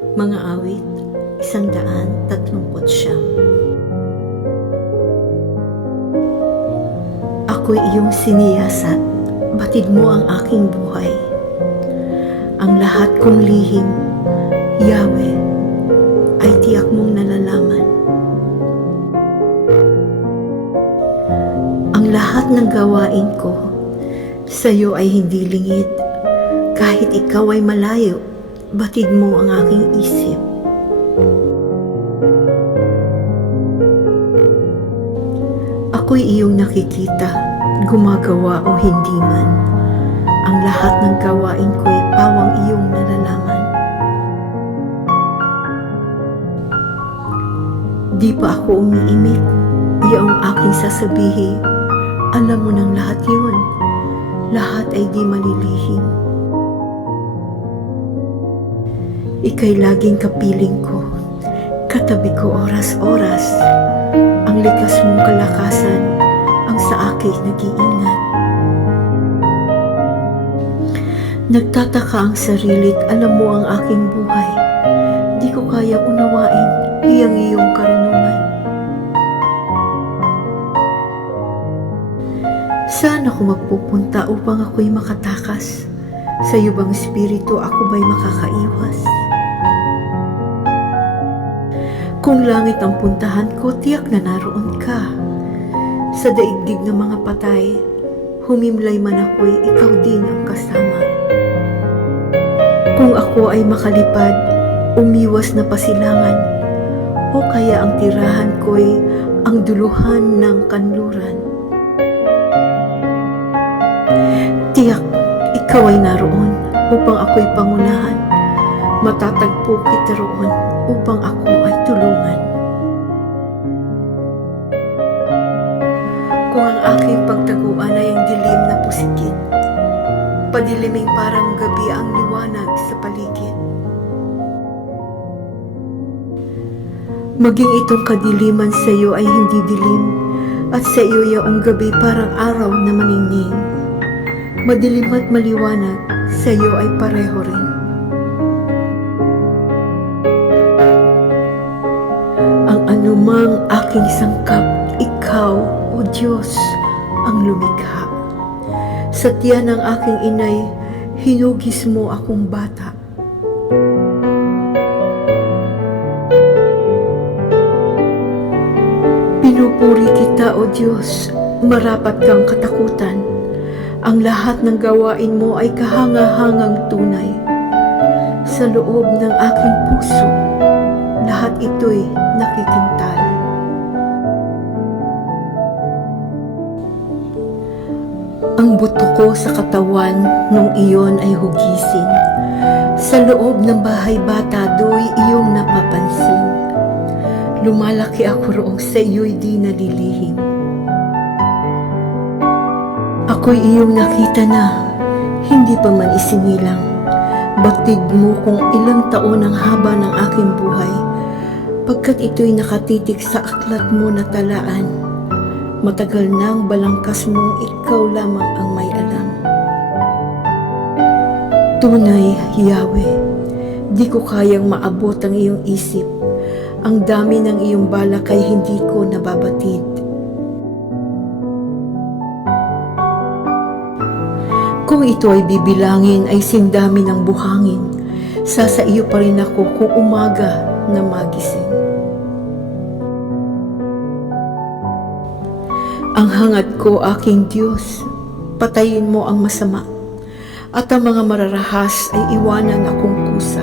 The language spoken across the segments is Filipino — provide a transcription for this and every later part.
Mga awit, 139. Ako'y iyong siniyasat, batid mo ang aking buhay. Ang lahat kong lihim, Yahweh, ay tiyak mong nalalaman. Ang lahat ng gawain ko, sa iyo ay hindi lingid. Kahit ikaw ay malayo, batid mo ang aking isip. Ako'y iyong nakikita, gumagawa o hindi man. Ang lahat ng gawain ko'y pawang iyong nalalaman. Di pa ako umiimik, iyong aking sasabihin. Alam mo ng lahat yun, lahat ay di malilihim. Ika'y laging kapiling ko, katabi ko oras-oras. Ang likas mong kalakasan, ang sa akin nag-iingat. Nagtataka ang sarili't alam mo ang aking buhay. Di ko kaya unawain iyong karunungan. Saan ako magpupunta upang ako'y makatakas? Sa iyo bang espiritu ako ba'y makakaiwas? Kung langit ang puntahan ko, tiyak na naroon ka. Sa daigdig ng mga patay, humimlay man ako'y ikaw din ang kasama. Kung ako ay makalipad, umiwas na pasilangan, o kaya ang tirahan ko'y ang duluhan ng kanluran. Tiyak, ikaw ay naroon upang ako'y pangunahan. Matatagpo kita roon upang ako ay tulungan. Kung ang aking pagtaguan ay ang dilim na pusikit, padiliming parang gabi ang liwanag sa paligid. Maging itong kadiliman sa iyo ay hindi dilim, at sa iyo yaong gabi parang araw na maningning. Madilim at maliwanag, sa iyo ay pareho rin. Ang anumang aking sangkap, ikaw, O Diyos, ang lumikha. Sa tiyan ng aking inay, hinugis mo akong bata. Pinupuri kita, O Diyos, marapat kang katakutan. Ang lahat ng gawain mo ay kahanga-hangang tunay. Sa loob ng aking puso, lahat ito'y nakikintal. Ang buto ko sa katawan nung iyon ay hugisin. Sa loob ng bahay bata do'y iyong napapansin. Lumalaki ako roong sa iyo'y di nalilihim. Ako'y iyong nakita na, hindi pa man isinilang. Batid mo kung ilang taon ang haba ng aking buhay, pagkat ito'y nakatitik sa aklat mo na talaan. Matagal nang balangkas mong ikaw lamang ang may alam. Tunay, Yahweh, di ko kayang maabot ang iyong isip. Ang dami ng iyong balak ay hindi ko nababatid. Kung ito ay bibilangin ay sindami ng buhangin, sa iyo pa rin ako kung umaga na magising. Ang hangad ko, aking Diyos, patayin mo ang masama, at ang mga mararahas ay iwanan akong kusa.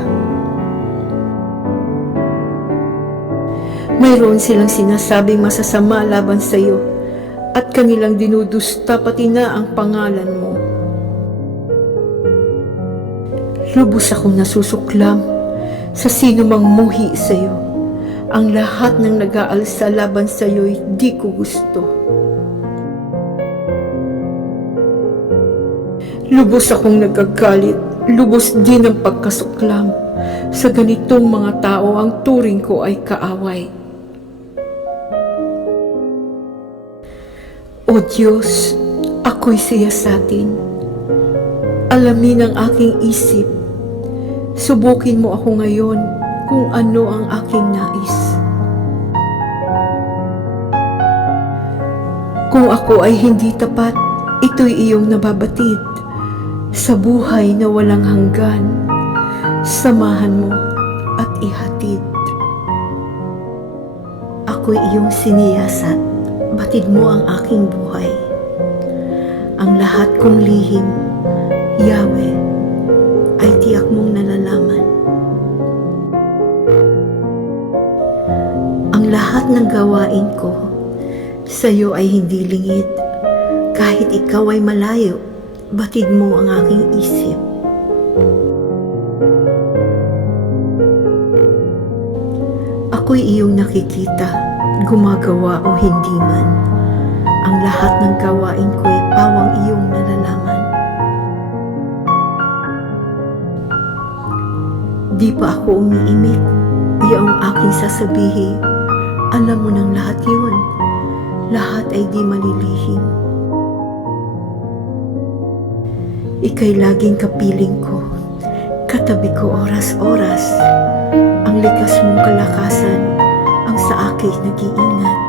Mayroon silang sinasabing masasama laban sa iyo, at kanilang dinudusta pati na ang pangalan mo. Lubos akong nasusuklam sa sino mang muhi sa iyo. Ang lahat ng nag-aalsa laban sa iyo'y di ko gusto. Lubos akong nagagalit, lubos din ang pagkasuklam. Sa ganitong mga tao, ang turing ko ay kaaway. O Diyos, ako'y siyasatin. Alamin ang aking isip. Subukin mo ako ngayon kung ano ang aking nais. Kung ako ay hindi tapat, ito'y iyong nababatid. Sa buhay na walang hanggan, samahan mo at ihatid. Ako'y iyong siniyasat, batid mo ang aking buhay. Ang lahat kong lihim, Yahweh, ay tiyak mong nalalaman. Ang lahat ng gawain ko sa iyo ay hindi lingid. Kahit ikaw ay malayo, batid mo ang aking isip. Ako'y iyong nakikita, gumagawa o hindi man. Ang lahat ng gawain ko'y pawang iyong nalalaman. Di pa ako umiimik, iyong aking sasabihin. Alam mo ng lahat yun. Lahat ay di malilihim. Ika'y laging kapiling ko, katabi ko oras-oras. Ang likas mong kalakasan ang sa akin nag-iingat.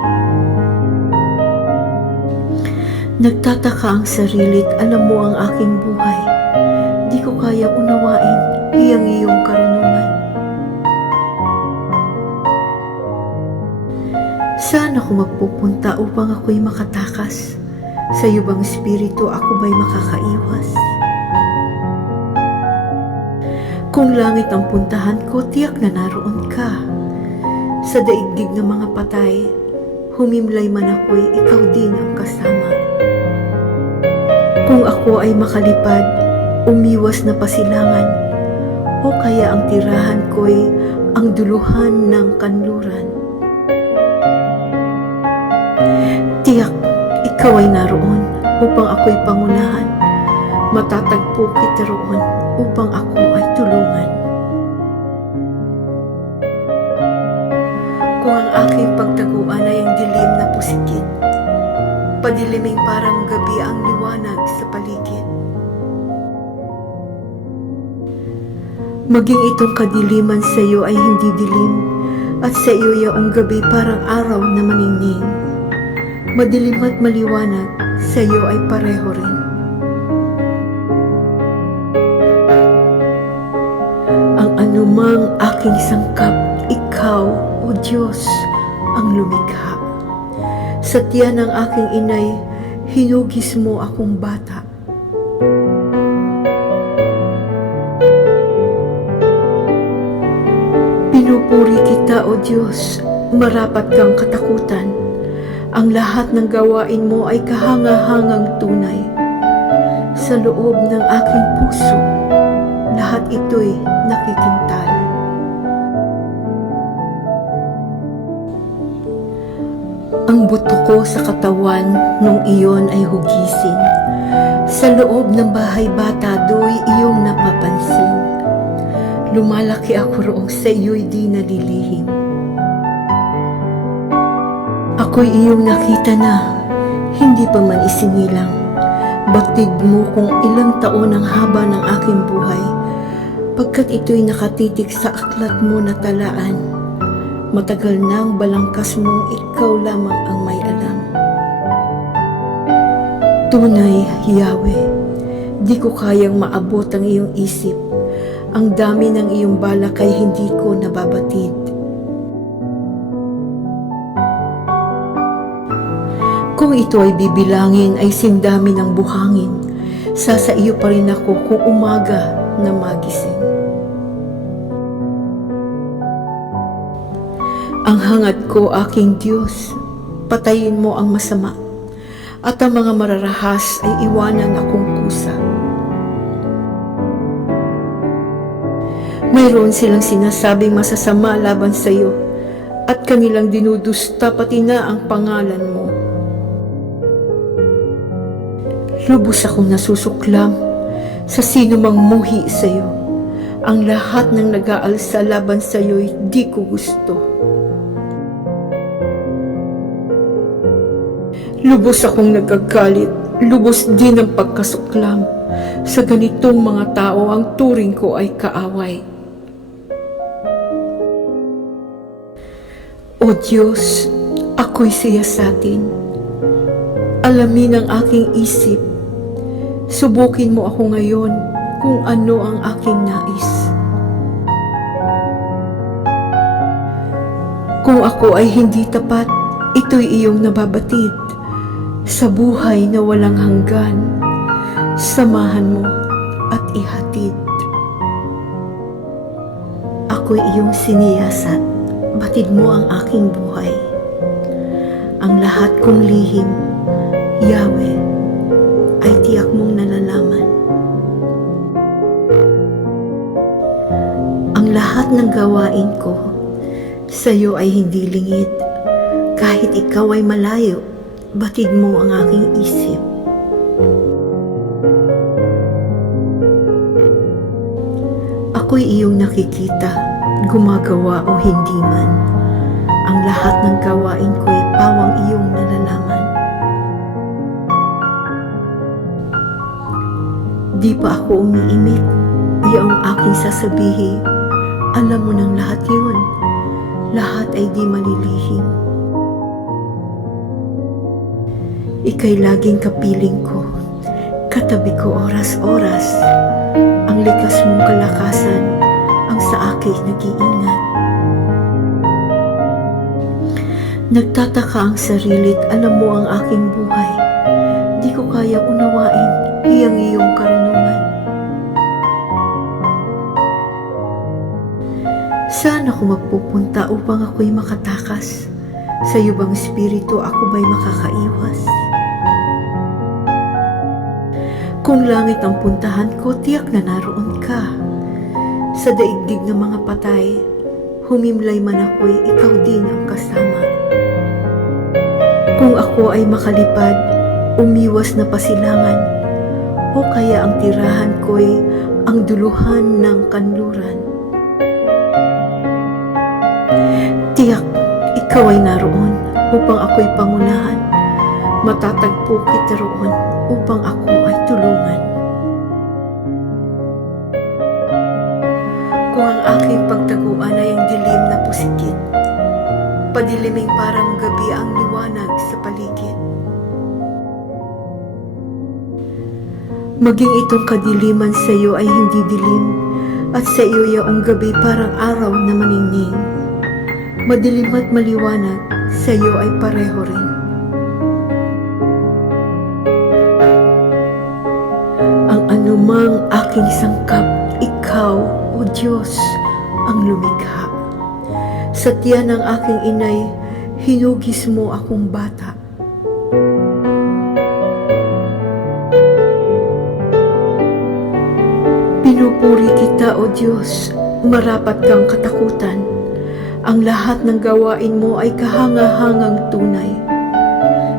Nagtataka ang sarilit, alam mo ang aking buhay. Di ko kaya unawain iyang iyong karunungan. Saan ako magpupunta upang ako'y makatakas? Sa iyo bang espiritu ako ba'y makakaiwas? Kung langit ang puntahan ko, tiyak na naroon ka. Sa daigdig ng mga patay, humimlay man ako'y ikaw din ang kasama. Kung ako ay makalipad, umiwas na pasilangan, o kaya ang tirahan ko'y ang duluhan ng kanluran. Tiyak, ikaw ay naroon upang ako'y pangunahan. Matatagpo kita roon upang ako ay tulungan. Kung ang aking pagtaguan ay ang dilim na pusikit, padiliming parang gabi ang liwanag sa paligid. Maging itong kadiliman sa iyo ay hindi dilim, at sa iyo yaong gabi parang araw na maningning. Madilim at maliwanag, sa iyo ay pareho rin. Ang anumang aking sangkap, ikaw, O Diyos, ang lumikha. Sa tiyan ng aking inay, hinugis mo akong bata. Pinupuri kita, O Diyos, marapat kang katakutan. Ang lahat ng gawain mo ay kahanga-hangang tunay. Sa loob ng aking puso, lahat ito'y nakikintal. Ang buto ko sa katawan nung iyon ay hugisin. Sa loob ng bahay bata do'y iyong napapansin. Lumalaki ako roong sa iyo'y di nalilihim. Ako'y iyong nakita na, hindi pa man isinilang. Batid mo kung ilang taon ang haba ng aking buhay, pagkat ito'y nakatitik sa aklat mo na talaan. Matagal na ang balangkas mong ikaw lamang ang may alam. Tunay, Yahweh, di ko kayang maabot ang iyong isip. Ang dami ng iyong balak ay hindi ko nababatid. Kung ito ay bibilangin ay sindami ng buhangin, sa iyo pa rin ako kung umaga na magising. Ang hangad ko, aking Diyos, patayin mo ang masama, at ang mga mararahas ay iwanan akong kusa. Mayroon silang sinasabing masasama laban sa iyo, at kanilang dinudusta pati na ang pangalan mo. Lubos akong nasusuklam sa sino mang muhi sa iyo. Ang lahat ng nag-aalsa laban sa iyo'y di ko gusto. Lubos akong nagagalit, lubos din ang pagkasuklam. Sa ganitong mga tao, ang turing ko ay kaaway. O Diyos, ako'y siyasatin. Alamin ang aking isip. Subukin mo ako ngayon kung ano ang aking nais. Kung ako ay hindi tapat, ito'y iyong nababatid. Sa buhay na walang hanggan, samahan mo at ihatid. Ako'y iyong siniyasat, batid mo ang aking buhay. Ang lahat kong lihim, Yahweh, ay tiyak mong nalalaman. Ang lahat ng gawain ko sa iyo ay hindi lingid. Kahit ikaw ay malayo, batid mo ang aking isip. Ako'y iyong nakikita, gumagawa o hindi man. Ang lahat ng gawain ko'y pawang iyong nalalaman. Di pa ako umiimik, iyong aking sasabihin. Alam mo ng lahat yun, lahat ay di malilihim. Ika'y laging kapiling ko, katabi ko oras-oras. Ang likas mong kalakasan ang sa akin nag-iingat. Nagtataka ang sarili't alam mo ang aking buhay. Di ko kayang unawain iyong karunungan. Saan ako magpupunta upang ako'y makatakas? Sa iyo bang espiritu ako ba'y makakaiwas? Kung langit ang puntahan ko, tiyak na naroon ka. Sa daigdig ng mga patay, humimlay man ako'y ikaw din ang kasama. Kung ako ay makalipad, umiwas na pasilangan, o kaya ang tirahan ko'y ang duluhan ng kanluran. Tiyak, ikaw ay naroon upang ako'y pangunahan. Matatagpo kita roon upang ako ay tulungan. Kung ang aking pagtaguan ay ang dilim na pusikit, padiliming parang gabi ang liwanag sa paligid. Maging itong kadiliman sa iyo ay hindi dilim, at sa iyo yaong gabi parang araw na maningning. Madilim at maliwanag, sa iyo ay pareho rin. Ang anumang aking sangkap, ikaw, O Diyos, ang lumikha. Sa tiyan ng aking inay, hinugis mo akong bata. Pinupuri kita, O Diyos, marapat kang katakutan. Ang lahat ng gawain mo ay kahanga-hangang tunay.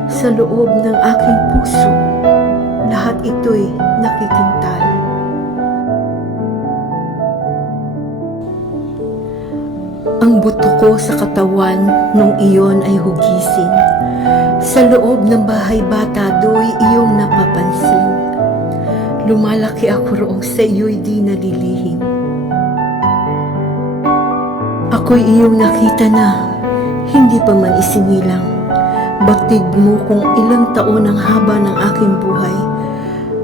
Sa loob ng aking puso, lahat ito'y nakikintal. Ang buto ko sa katawan nung iyon ay hugisin. Sa loob ng bahay bata do'y iyong napapansin. Lumalaki ako roong sa iyo'y di nalilihim. Ako'y iyong nakita na, hindi pa man isinilang. Batid mo kung ilang taon ang haba ng aking buhay,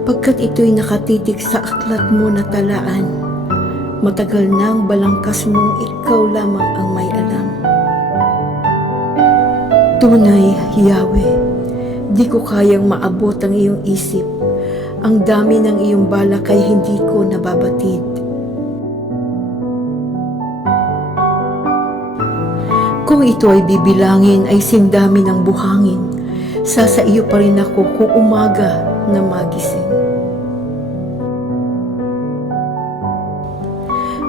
pagkat ito'y nakatitik sa aklat mo na talaan. Matagal nang balangkas mong ikaw lamang ang may alam. Tunay, Yahweh, di ko kayang maabot ang iyong isip. Ang dami ng iyong balak ay hindi ko nababatid. Kung ito ay bibilangin ay sindami ng buhangin, sa iyo pa rin ako kung umaga na magising.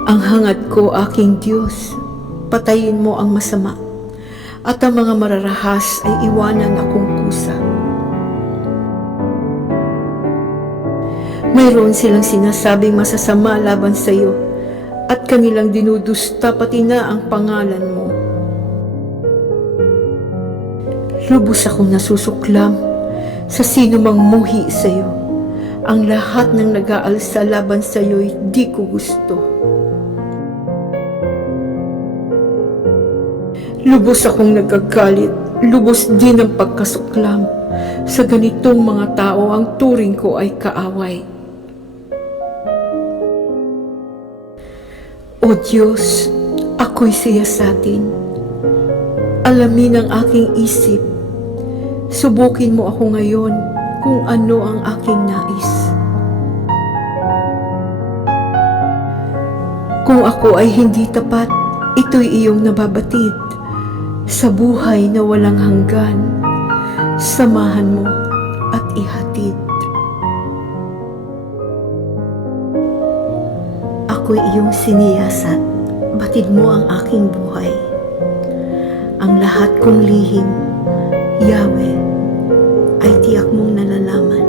Ang hangad ko, aking Diyos, patayin mo ang masama, at ang mga mararahas ay iwanan akong kusa. Mayroon silang sinasabing masasama laban sa iyo, at kanilang dinudusta pati na ang pangalan mo. Lubos akong nasusuklam sa sino mang muhi sa iyo. Ang lahat ng nag-aalsa laban sa iyo'y di ko gusto. Lubos akong nagagalit, lubos din ang pagkasuklam. Sa ganitong mga tao, ang turing ko ay kaaway. O Diyos, ako'y siyasatin. Alamin ang aking isip. Subukin mo ako ngayon kung ano ang aking nais. Kung ako ay hindi tapat, ito'y iyong nababatid. Sa buhay na walang hanggan, samahan mo at ihatid. Ako'y iyong siniyasat, batid mo ang aking buhay. Ang lahat kong lihim, Yahweh, ay tiyak mong nalalaman.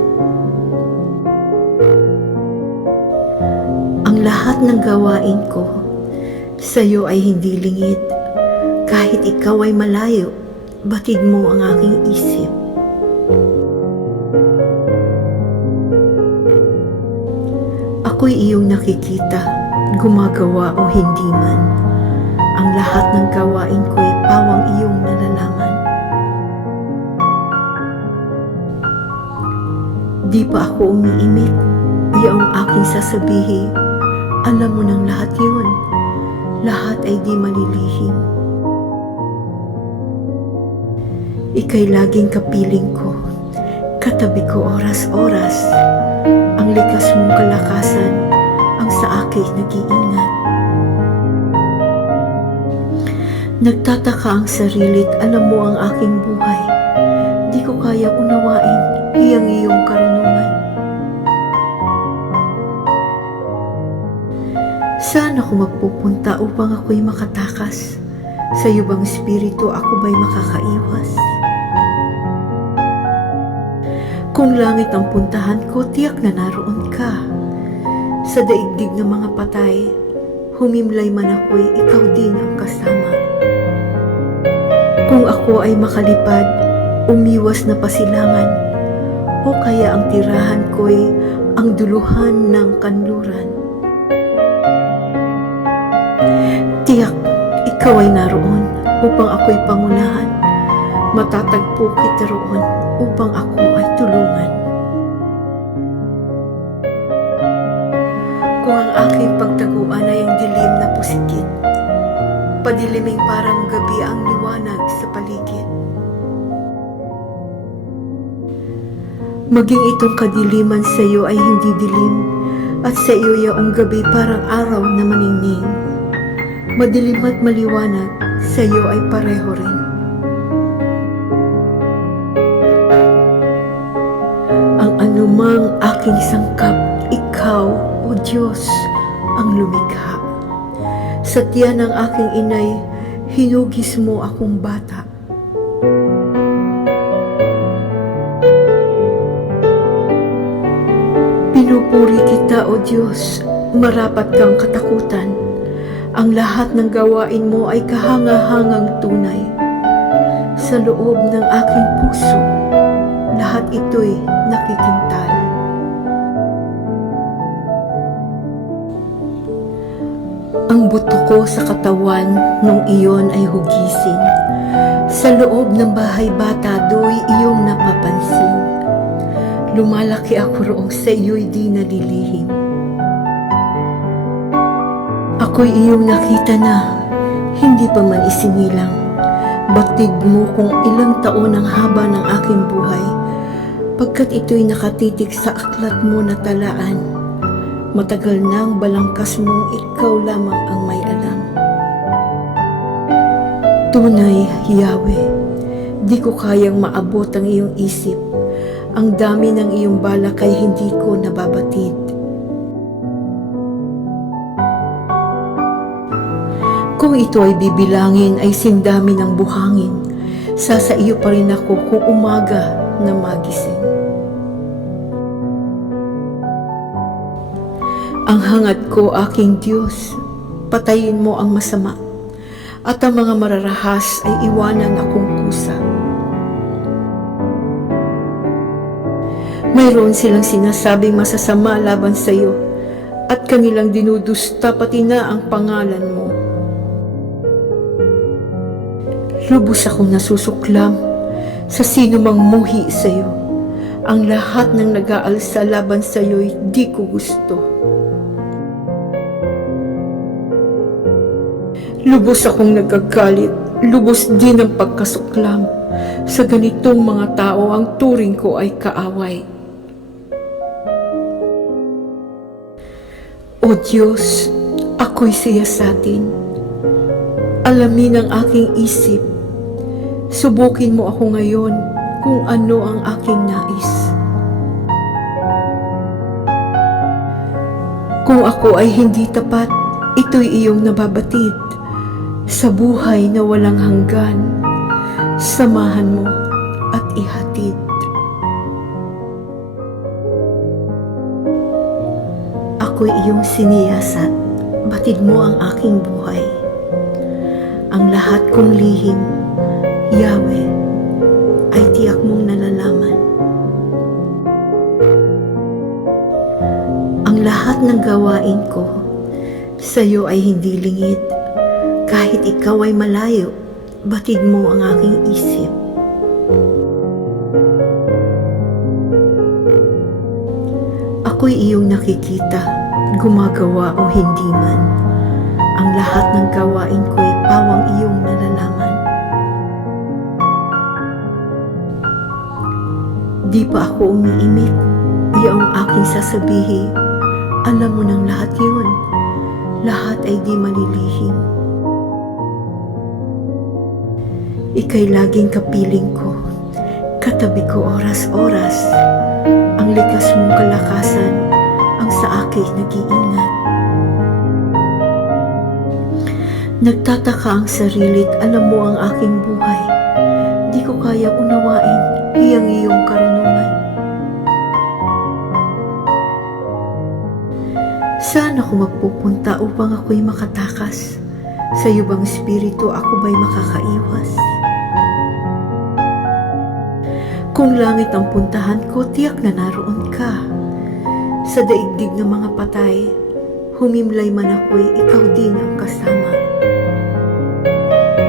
Ang lahat ng gawain ko, sa iyo ay hindi lingid. Kahit ikaw ay malayo, batid mo ang aking isip. Ako'y iyong nakikita, gumagawa o hindi man. Ang lahat ng gawain ko'y pawang iyong nalalaman. Di pa ako umiimik, iyong aking sasabihin. Alam mo ng lahat yun, lahat ay di malilihim. Ika'y laging kapiling ko, katabi ko oras-oras. Ang likas mong kalakasan ang sa akin nag-iingat. Nagtataka ang sarili't alam mo ang aking buhay. Di ko kaya unawain iyang iyong karunungan. Saan ako magpupunta upang ako'y makatakas? Sa iyo bang espiritu ako ba'y makakaiwas? Kung langit ang puntahan ko, tiyak na naroon ka. Sa daigdig ng mga patay, humimlay man ako'y ikaw din ang kasama. Kung ako ay makalipad, umiwas na pasilangan, o kaya ang tirahan ko'y ang duluhan ng kanluran. Tiyak, ikaw ay naroon upang ako'y pangunahan. Matatagpo kita roon upang ako ay tulungan. Kung ang aking pagtaguan ay ang dilim na pusikit, padiliming parang gabi ang liwanag sa paligid. Maging itong kadiliman sa iyo ay hindi dilim, at sa iyo yaong gabi parang araw na maningning. Madilim at maliwanag, sa iyo ay pareho rin. Ang anumang aking sangkap, ikaw, O Diyos, ang lumikha. Sa tiyan ng aking inay, hinugis mo akong bata. Pinupuri kita, O Diyos, marapat kang katakutan. Ang lahat ng gawain mo ay kahanga-hangang tunay. Sa loob ng aking puso, lahat ito'y nakikintal. Ang buto ko sa katawan nung iyon ay hugisin. Sa loob ng bahay bata do'y iyong napapansin. Lumalaki ako roong sa iyo'y di nalilihim. Ako'y iyong nakita na, hindi pa man isinilang. Batid mo kung ilang taon ang haba ng aking buhay, pagkat ito'y nakatitik sa aklat mo na talaan. Matagal na ang balangkas mong ikaw lamang ang may alam. Tunay, Yahweh, di ko kayang maabot ang iyong isip. Ang dami ng iyong balak ay hindi ko nababatid. Kung ito ay bibilangin ay sindami ng buhangin, sa iyo pa rin ako kung umaga na magising. Ang hangad ko, aking Diyos, patayin mo ang masama, at ang mga mararahas ay iwanan akong kusa. Mayroon silang sinasabing masasama laban sa iyo, at kanilang dinudusta pati na ang pangalan mo. Lubos akong nasusuklam sa sino mang muhi sa'yo. Ang lahat ng nag-aalsa laban sa'yo'y di ko gusto. Lubos akong nagagalit, lubos din ang pagkasuklam. Sa ganitong mga tao, ang turing ko ay kaaway. O Diyos, ako'y siyasatin. Alamin ang aking isip. Subukin mo ako ngayon kung ano ang aking nais. Kung ako ay hindi tapat, ito'y iyong nababatid. Sa buhay na walang hanggan, samahan mo at ihatid. Ako'y iyong siniyasat, batid mo ang aking buhay. Ang lahat kong lihim, Yahweh, ay tiyak mong nalalaman. Ang lahat ng gawain ko sa iyo ay hindi lingid. Kahit ikaw ay malayo, batid mo ang aking isip. Ako'y iyong nakikita, gumagawa o hindi man. Ang lahat ng gawain ko'y pawang iyong nalalaman. Di pa ako umiimik, iyong aking sasabihin. Alam mo ng lahat yun, lahat ay di malilihim. Ika'y laging kapiling ko, katabi ko oras-oras. Ang likas mong kalakasan ang sa akin nag-iingat. Nagtataka ang sarili't alam mo ang aking buhay. Di ko kaya unawain iyang iyong karunungan. Saan ako magpupunta upang ako'y makatakas? Sa iyo bang espiritu ako ba'y makakaiwas? Kung langit ang puntahan ko, tiyak na naroon ka. Sa daigdig ng mga patay, humimlay man ako'y ikaw din ang kasama.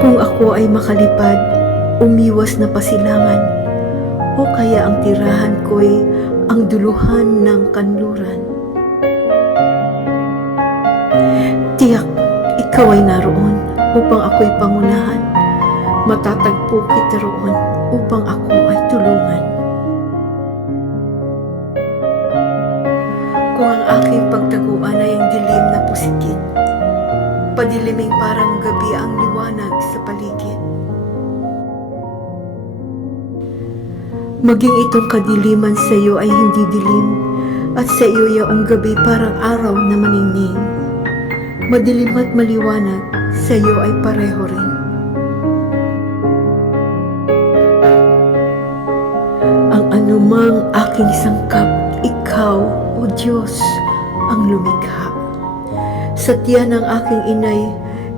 Kung ako ay makalipad, umiwas na pasilangan, o kaya ang tirahan ko'y ang duluhan ng kanluran. Tiyak, ikaw ay naroon upang ako'y pangunahan. Matatagpo kita roon upang ako ay tulungan. Kung ang aking pagtaguan ay ang dilim na pusikit, padiliming parang gabi ang liwanag sa paligid. Maging itong kadiliman sa iyo ay hindi dilim, at sa iyo yaong gabi parang araw na maningning. Madilim at maliwanag, sa iyo ay pareho rin. Ang anumang aking sangkap, ikaw, O Diyos, ang lumikha. Sa tiyan ng aking inay,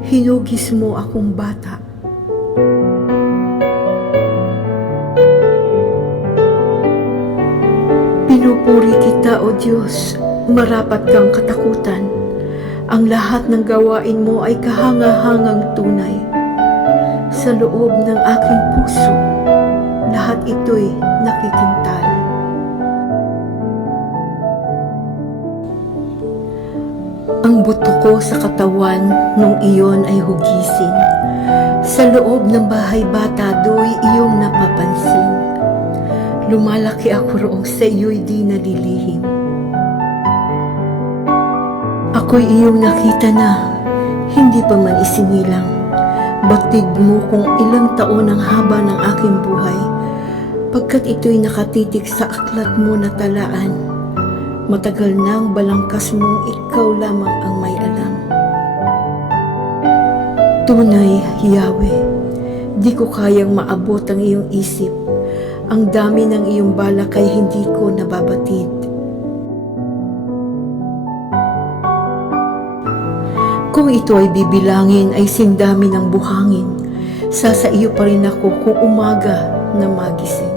hinugis mo akong bata. Pinupuri kita, O Diyos, marapat kang katakutan. Ang lahat ng gawain mo ay kahanga-hangang tunay. Sa loob ng aking puso, lahat ito'y nakikintal. Ang buto ko sa katawan nung iyon ay hugisin. Sa loob ng bahay bata do'y iyong napapansin. Lumalaki ako roong sa iyo'y di nalilihim. Ako'y iyong nakita na, hindi pa man isinilang. Batid mo kung ilang taon ang haba ng aking buhay, pagkat ito'y nakatitik sa aklat mo na talaan. Matagal nang balangkas mong ikaw lamang ang may alam. Tunay, Yahweh, di ko kayang maabot ang iyong isip. Ang dami ng iyong balak ay hindi ko nababatid. Kung ito ay bibilangin ay sindami ng buhangin, sa iyo pa rin ako kung umaga na magising.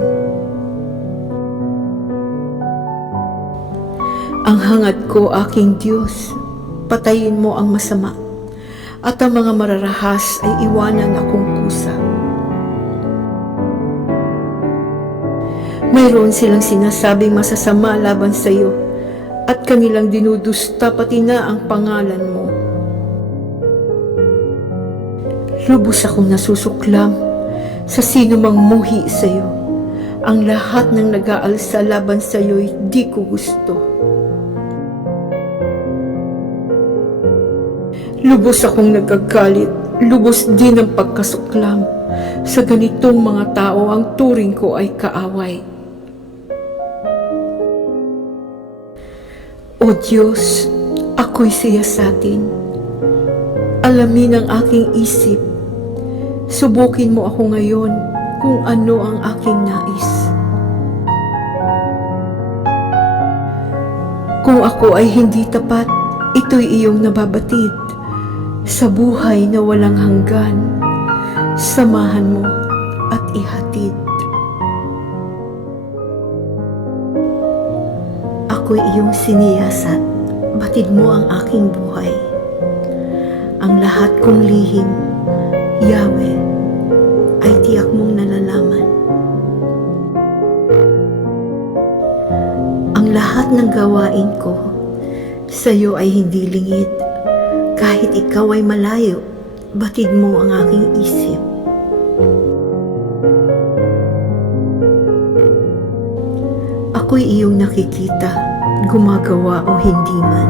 Ang hangad ko, aking Diyos, patayin mo ang masama, at ang mga mararahas ay iwanan akong kusa. Mayroon silang sinasabing masasama laban sa iyo at kanilang dinudusta pati na ang pangalan mo. Lubos akong nasusuklam sa sino mang muhi sa iyo. Ang lahat ng nag-aalsa laban sa iyo'y di ko gusto. Lubos akong nagkagalit, lubos din ang pagkasuklam. Sa ganitong mga tao, ang turing ko ay kaaway. O Diyos, ako'y siyasatin. Alamin ang aking isip. Subukin mo ako ngayon kung ano ang aking nais. Kung ako ay hindi tapat, ito'y iyong nababatid. Sa buhay na walang hanggan, samahan mo at ihatid. Ako'y iyong siniyasat, batid mo ang aking buhay. Ang lahat kong lihim, Yahweh, ay tiyak mong nalalaman. Ang lahat ng gawain ko sa iyo ay hindi lingid. Kahit ikaw ay malayo, batid mo ang aking isip. Ako'y iyong nakikita, gumagawa o hindi man.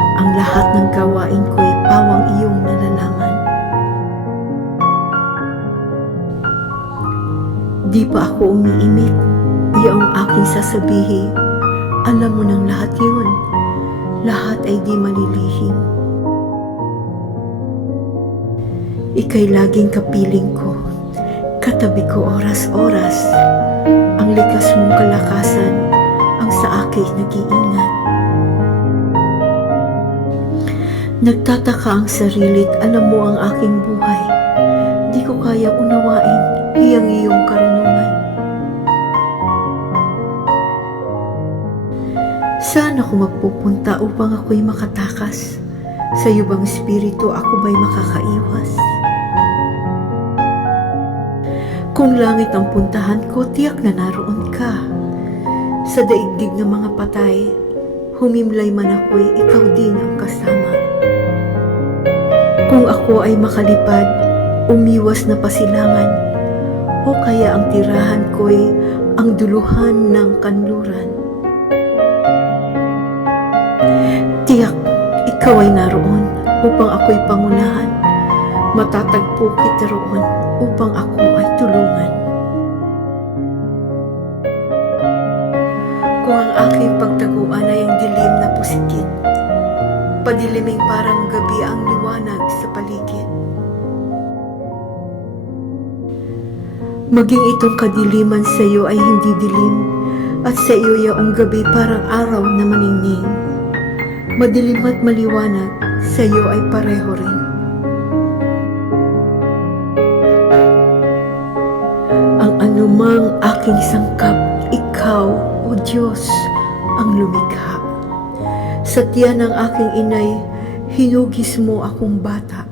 Ang lahat ng gawain ko'y pawang iyong nalalaman. Di pa ako umiimik, iyong aking sasabihin. Alam mo ng lahat yun, lahat ay di malilihim. Ika'y laging kapiling ko, katabi ko oras-oras. Ang likas mong kalakasan ang sa akin nag-iingat. Nagtataka ang sarili't alam mo ang aking buhay. Di ko kayang unawain iyang iyong karunungan. Saan ako magpupunta upang ako'y makatakas? Sa iyo bang espiritu ako ba'y makakaiwas? Kung langit ang puntahan ko, tiyak na naroon ka. Sa daigdig ng mga patay, humimlay man ako'y ikaw din ang kasama. Kung ako ay makalipad, umiwas na pasilangan, o kaya ang tirahan ko'y ang duluhan ng kanluran. Tiyak, ikaw ay naroon upang ako'y pangunahan. Matatagpo kita roon upang ako ay tulungan. Kung ang aking pagtaguan ay ang dilim na pusikit, padiliming parang gabi ang liwanag sa paligid. Maging itong kadiliman sa iyo ay hindi dilim, at sa iyo yaong gabi parang araw na maningning. Madilim at maliwanag, sa iyo ay pareho rin. Ang anumang aking sangkap, ikaw, O Diyos, ang lumikha. Sa tiyan ng aking inay, hinugis mo akong bata.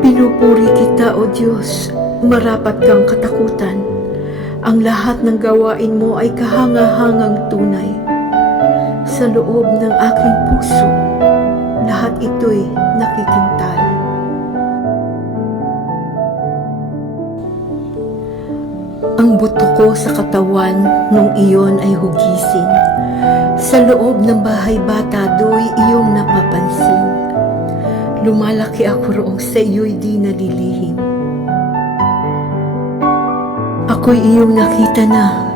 Pinupuri kita, O Diyos, marapat kang katakutan. Ang lahat ng gawain mo ay kahanga-hangang tunay. Sa loob ng aking puso, lahat ito'y nakikintal. Ang buto ko sa katawan nung iyon ay hugisin. Sa loob ng bahay bata do'y iyong napapansin. Lumalaki ako roong sa iyo'y di nalilihim. Ako'y iyong nakita na,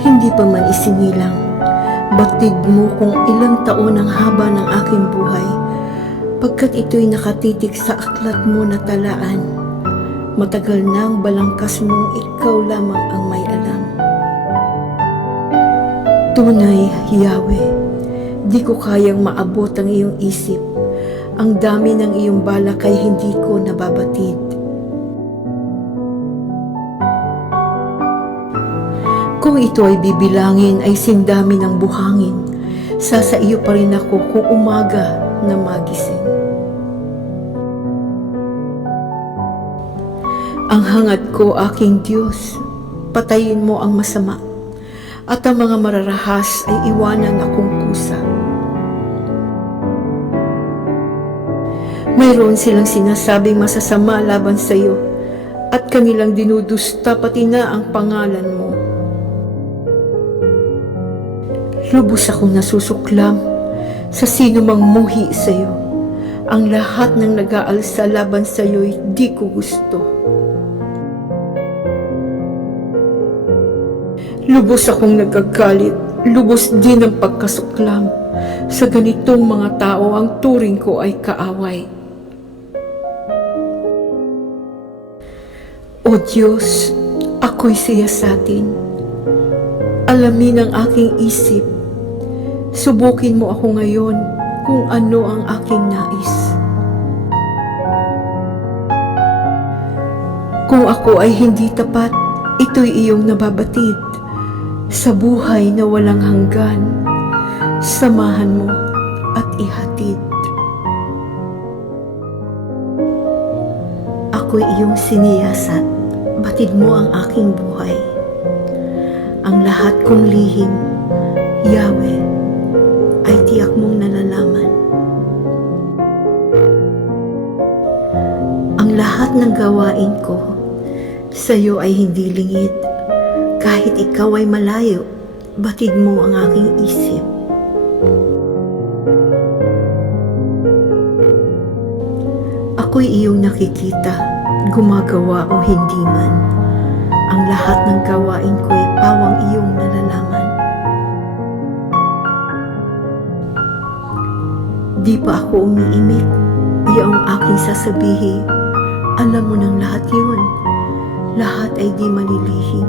hindi pa man isinilang. Batid mo kung ilang taon ang haba ng aking buhay, pagkat ito'y nakatitik sa aklat mo na talaan. Matagal nang balangkas mong ikaw lamang ang may alam. Tunay, Yahweh, di ko kayang maabot ang iyong isip. Ang dami ng iyong balak ay hindi ko nababatid. Kung ito ay bibilangin ay sindami ng buhangin, sa iyo pa rin ako kung umaga na magising. Ang hangad ko, aking Diyos, patayin mo ang masama, at ang mga mararahas ay iwanan akong kusa. Mayroon silang sinasabing masasama laban sa iyo, at kanilang dinudusta pati na ang pangalan mo. Lubos akong nasusuklam sa sino mang muhi sa iyo. Ang lahat ng nag-aalsa laban sa iyo'y di ko gusto. Lubos akong nagkagalit, lubos din ang pagkasuklam. Sa ganitong mga tao, ang turing ko ay kaaway. O Diyos, ako'y siyasatin. Alamin ang aking isip. Subukin mo ako ngayon kung ano ang aking nais. Kung ako ay hindi tapat, ito'y iyong nababatid. Sa buhay na walang hanggan, samahan mo at ihatid. Ako'y iyong siniyasat, batid mo ang aking buhay. Ang lahat kong lihim, Yahweh, ay tiyak mong nalalaman. Ang lahat ng gawain ko, sa iyo ay hindi lingid. Kahit ikaw ay malayo, batid mo ang aking isip. Ako'y iyong nakikita, gumagawa o hindi man. Ang lahat ng gawain ko'y pawang iyong nalalaman. Di pa ako umiimik, iyong aking sasabihin. Alam mo ng lahat yun, lahat ay di malilihim.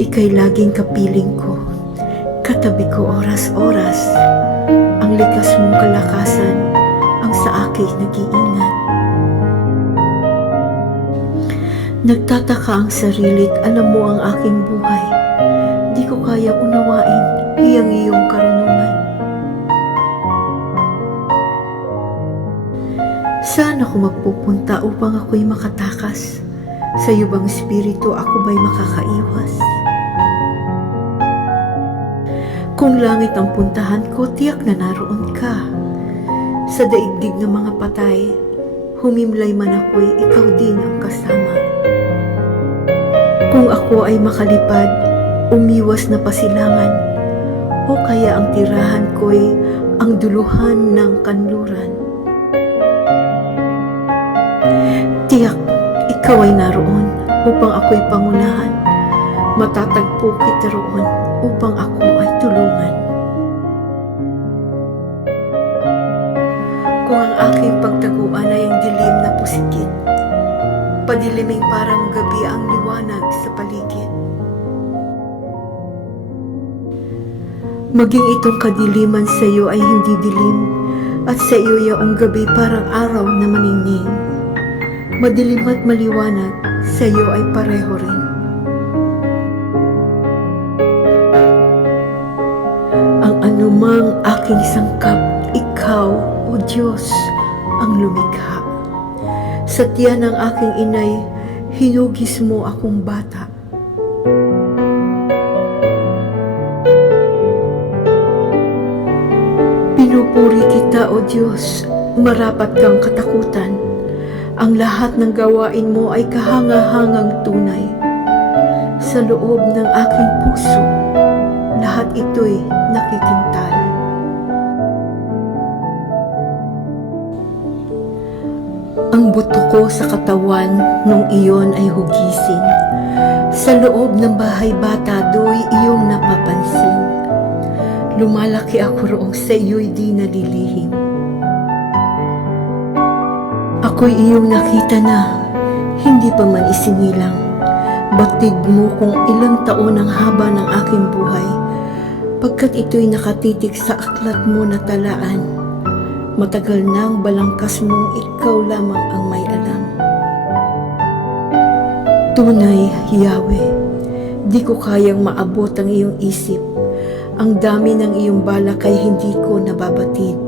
Ika'y laging kapiling ko, katabi ko oras-oras. Ang likas mong kalakasan ang sa akin nag-iingat. Nagtataka ang sarili't alam mo ang aking buhay. Di ko kaya unawain iyang iyong karunungan. Saan ako magpupunta upang ako'y makatakas? Sa iyo bang espiritu ako ba'y makakaiwas? Kung langit ang puntahan ko, tiyak na naroon ka. Sa daigdig ng mga patay, humimlay man ako'y ikaw din ang kasama. Kung ako ay makalipad, umiwas na pasilangan, o kaya ang tirahan ko'y ang duluhan ng kanluran. Tiyak, ikaw ay naroon upang ako'y pangunahan. Matatagpo kita roon upang ako ay tulungan. Kung ang aking pagtaguan ay ang dilim na pusikit, padiliming parang gabi ang liwanag sa paligid. Maging itong kadiliman sa iyo ay hindi dilim, at sa iyo yaong gabi parang araw na maningning. Madilim at maliwanag, sa iyo ay pareho rin. Ang anumang aking sangkap, ikaw, O Diyos, ang lumikha. Sa tiyan ng aking inay, hinugis mo akong bata. Pinupuri kita, O Diyos, marapat kang katakutan. Ang lahat ng gawain mo ay kahanga-hangang tunay. Sa loob ng aking puso, lahat ito'y nakikintal. Ang buto ko sa katawan nung iyon ay hugisin. Sa loob ng bahay bata do'y iyong napapansin. Lumalaki ako roong sa iyo'y di nalilihim. Ako'y iyong nakita na, hindi pa man isinilang. Batid mo kung ilang taon ang haba ng aking buhay, pagkat ito'y nakatitig sa aklat mo na talaan. Matagal nang balangkas mong ikaw lamang ang may alam. Tunay, Yahweh, di ko kayang maabot ang iyong isip. Ang dami ng iyong balak ay hindi ko nababatid.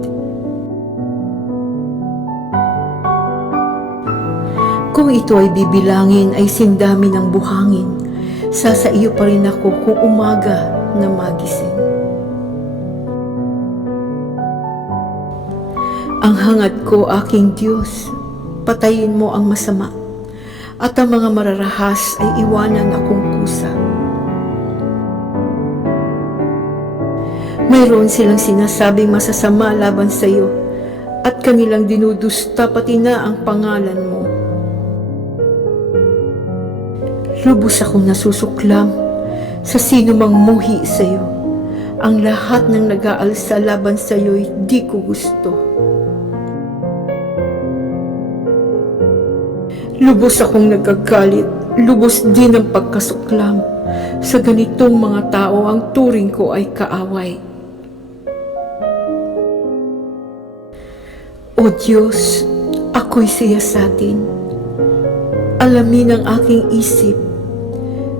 Kung ito ay bibilangin ay sindami ng buhangin, sa iyo pa rin ako kung umaga na magising. Ang hangad ko, aking Diyos, patayin mo ang masama, at ang mga mararahas ay iwanan akong kusa. Mayroon silang sinasabing masasama laban sa iyo, at kanilang dinudusta pati na ang pangalan mo. Lubos akong nasusuklam sa sino mang muhi sa iyo. Ang lahat ng nag-aalsa laban sa iyo'y di ko gusto. Lubos akong nagkagalit, lubos din ang pagkasuklam. Sa ganitong mga tao, ang turing ko ay kaaway. O Diyos, ako'y siyasatin. Alamin ang aking isip.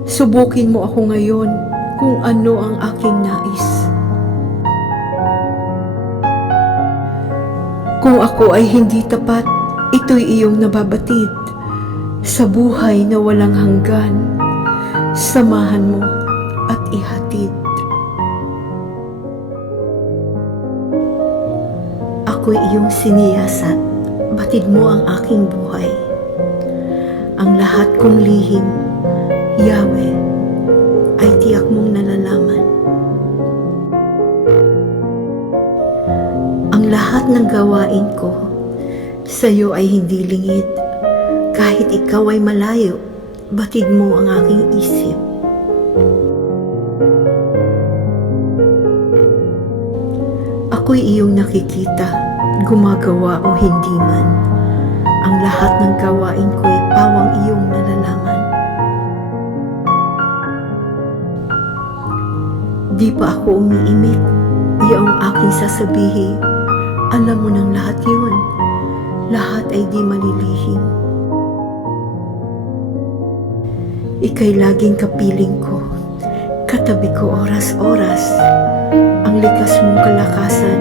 Subukin mo ako ngayon kung ano ang aking nais. Kung ako ay hindi tapat, ito'y iyong nababatid. Sa buhay na walang hanggan, samahan mo at ihatid. Ako'y iyong siniyasat, batid mo ang aking buhay. Ang lahat kong lihim, Yahweh, ay tiyak mong nalalaman. Ang lahat ng gawain ko sa iyo ay hindi lingid. Kahit ikaw ay malayo, batid mo ang aking isip. Ako'y iyong nakikita, gumagawa o hindi man. Ang lahat ng gawain ko'y pawang iyong nalalaman. Di pa ako umiimik, iyong aking sasabihin. Alam mo ng lahat yun, lahat ay di malilihim. Ika'y laging kapiling ko, katabi ko oras-oras. Ang likas mong kalakasan,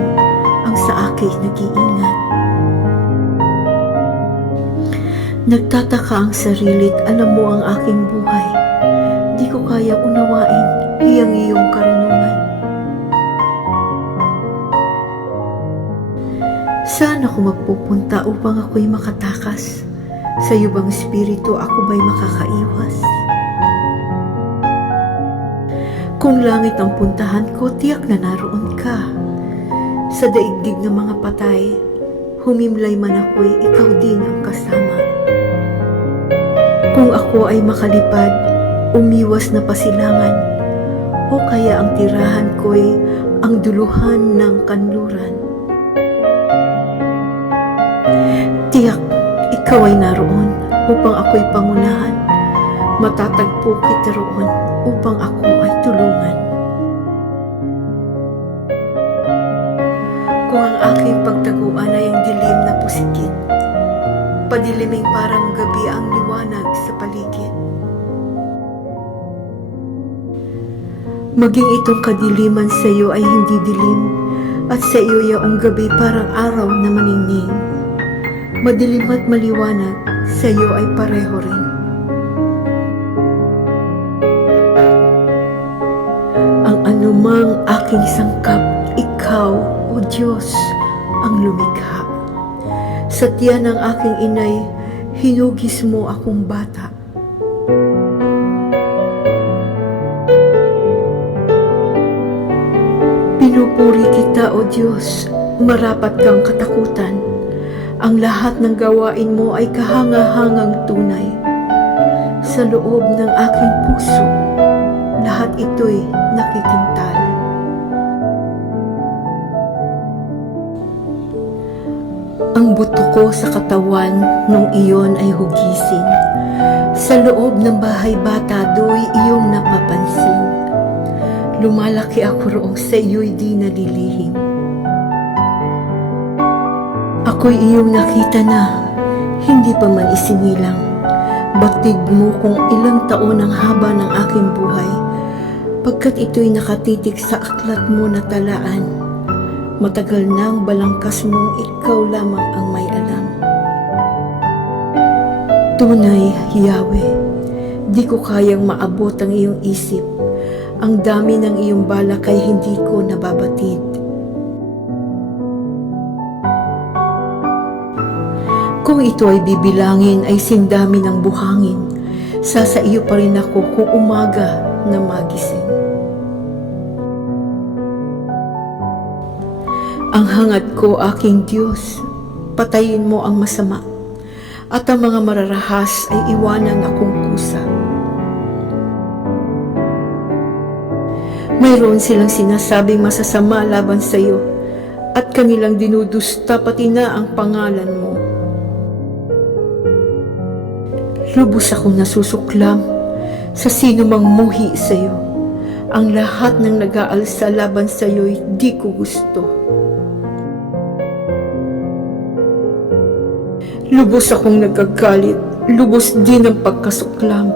ang sa akin nag-iingat. Nagtataka ang sarili't alam mo ang aking buhay. Di ko kaya unawain iyang iyong karunungan. Saan ako magpupunta upang ako'y makatakas? Sa iyo bang espiritu ako ba'y makakaiwas? Kung langit ang puntahan ko, tiyak na naroon ka. Sa daigdig ng mga patay, humimlay man ako'y ikaw din ang kasama. Kung ako ay makalipad, umiwas na pasilangan, o kaya ang tirahan ko'y ang duluhan ng kanluran. Tiyak, ikaw ay naroon upang ako'y pangunahan. Matatagpo kita roon upang ako ay tulungan. Kung ang aking pagtaguan ay ang dilim na pusikit, padiliming parang gabi ang liwanag sa paligid. Maging itong kadiliman sa iyo ay hindi dilim, at sa iyo yaong gabi parang araw na maningning. Madilim at maliwanag, sa iyo ay pareho rin. Ang anumang aking sangkap, ikaw, O Diyos, ang lumikha. Sa tiyan ng aking inay, hinugis mo akong bata. Pinupuri kita, O Diyos, marapat kang katakutan. Ang lahat ng gawain mo ay kahanga-hangang tunay. Sa loob ng aking puso, lahat ito'y nakikintal. Ang buto ko sa katawan nung iyon ay hugisin. Sa loob ng bahay bata do'y iyong napapansin. Lumalaki ako roong sa iyo'y di nalilihim. Ako'y iyong nakita na, hindi pa man isinilang. Batid mo kung ilang taon ang haba ng aking buhay, pagkat ito'y nakatitik sa aklat mo na talaan. Matagal nang balangkas mong ikaw lamang ang may alam. Tunay, Yahweh, di ko kayang maabot ang iyong isip. Ang dami ng iyong balak ay hindi ko nababatid. Kung ito ay bibilangin ay sindami ng buhangin, sa iyo pa rin ako kung umaga na magising. Ang hangad ko, aking Diyos, patayin mo ang masama, at ang mga mararahas ay iwanan akong kusa. Mayroon silang sinasabing masasama laban sa iyo, at kanilang dinudusta pati na ang pangalan mo. Lubos akong nasusuklam sa sino mang muhi sa iyo. Ang lahat ng nag-aalsa laban sa iyo'y di ko gusto. Lubos akong nagkagalit, lubos din ang pagkasuklam.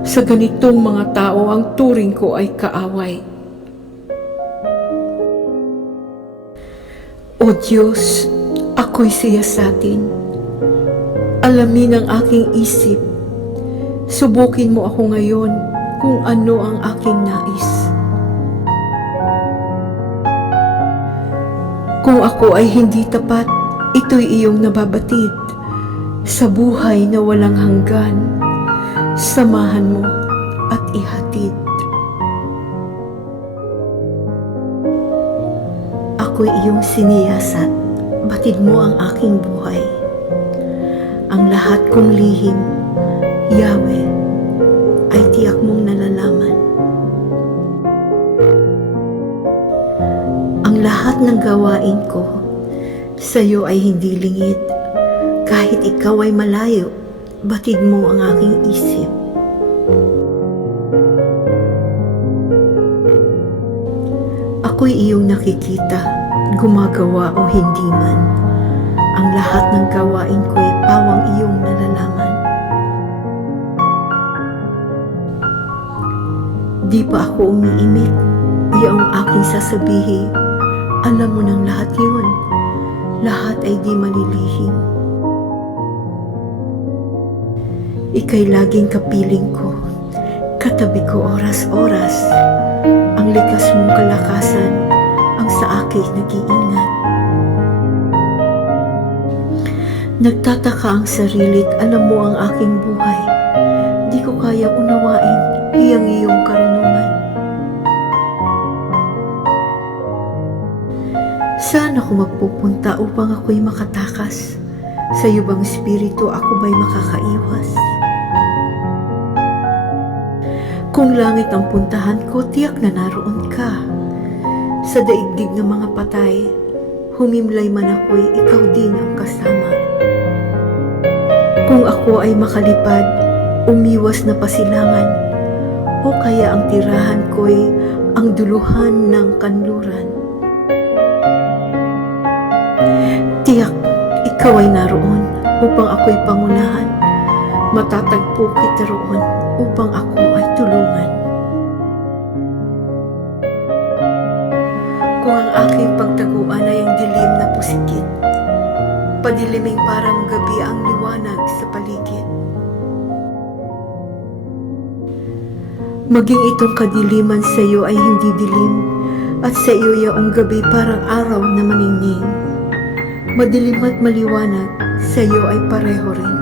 Sa ganitong mga tao, ang turing ko ay kaaway. O Diyos, ako'y siyasatin. Alamin ang aking isip. Subukin mo ako ngayon kung ano ang aking nais. Kung ako ay hindi tapat, ito'y iyong nababatid. Sa buhay na walang hanggan, samahan mo at ihatid. Ako'y iyong siniyasat, batid mo ang aking buhay. Ang lahat kong lihim, Yahweh, ay tiyak mong nalalaman. Ang lahat ng gawain ko sa iyo ay hindi lingid. Kahit ikaw ay malayo, batid mo ang aking isip. Ako'y iyong nakikita, gumagawa o hindi man. Ang lahat ng gawain ko'y pawang iyong nalalaman. Di pa ako umiimik, iyong aking sasabihin. Alam mo ng lahat yun, lahat ay di malilihim. Ika'y laging kapiling ko, katabi ko oras-oras. Ang likas mong kalakasan, ang sa akin nag-iingat. Nagtataka ang sarilit, alam mo ang aking buhay. Di ko kaya unawain, iyong karunungan. Saan ako magpupunta upang ako'y makatakas? Sa iyo bang espiritu ako ba'y makakaiwas? Kung langit ang puntahan ko, tiyak na naroon ka. Sa daigdig ng mga patay, humimlay man ako'y ikaw din ang kasama. Kung ako ay makalipad, umiwas na pasilangan, o kaya ang tirahan ko'y ang duluhan ng kanluran. Tiyak, ikaw ay naroon upang ako'y pangunahan. Matatagpo kita roon upang ako ay tulungan. Kung ang aking pagtaguan ay ang dilim na pusikit, padiliming parang gabi ang liwanag sa paligid. Maging itong kadiliman sa iyo ay hindi dilim, at sa iyo yaong gabi parang araw na maningning. Madilim at maliwanag, sa iyo ay pareho rin.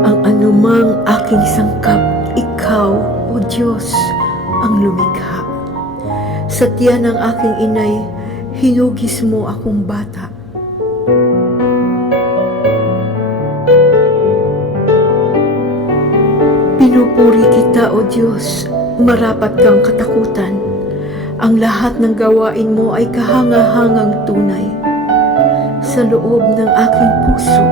Ang anumang aking sangkap, ikaw, O Diyos, ang lumikha. Sa tiyan ng aking inay, hinugis mo akong bata. Pinupuri kita, O Diyos, marapat kang katakutan. Ang lahat ng gawain mo ay kahanga-hangang tunay. Sa loob ng aking puso,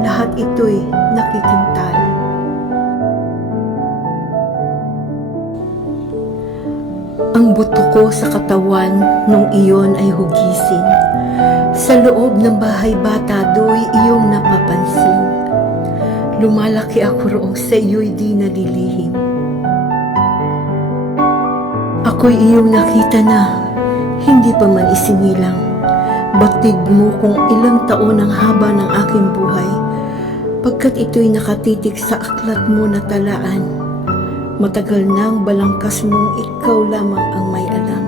lahat ito'y nakikintal. Ang buto ko sa katawan nung iyon ay hugisin. Sa loob ng bahay bata do'y iyong napapansin. Lumalaki ako roong sa iyo'y di nalilihim. Ako'y iyong nakita na, hindi pa man isinilang. Batid mo kung ilang taon ang haba ng aking buhay, pagkat ito'y nakatitik sa aklat mo na talaan. Matagal nang balangkas mong ikaw lamang ang may alam.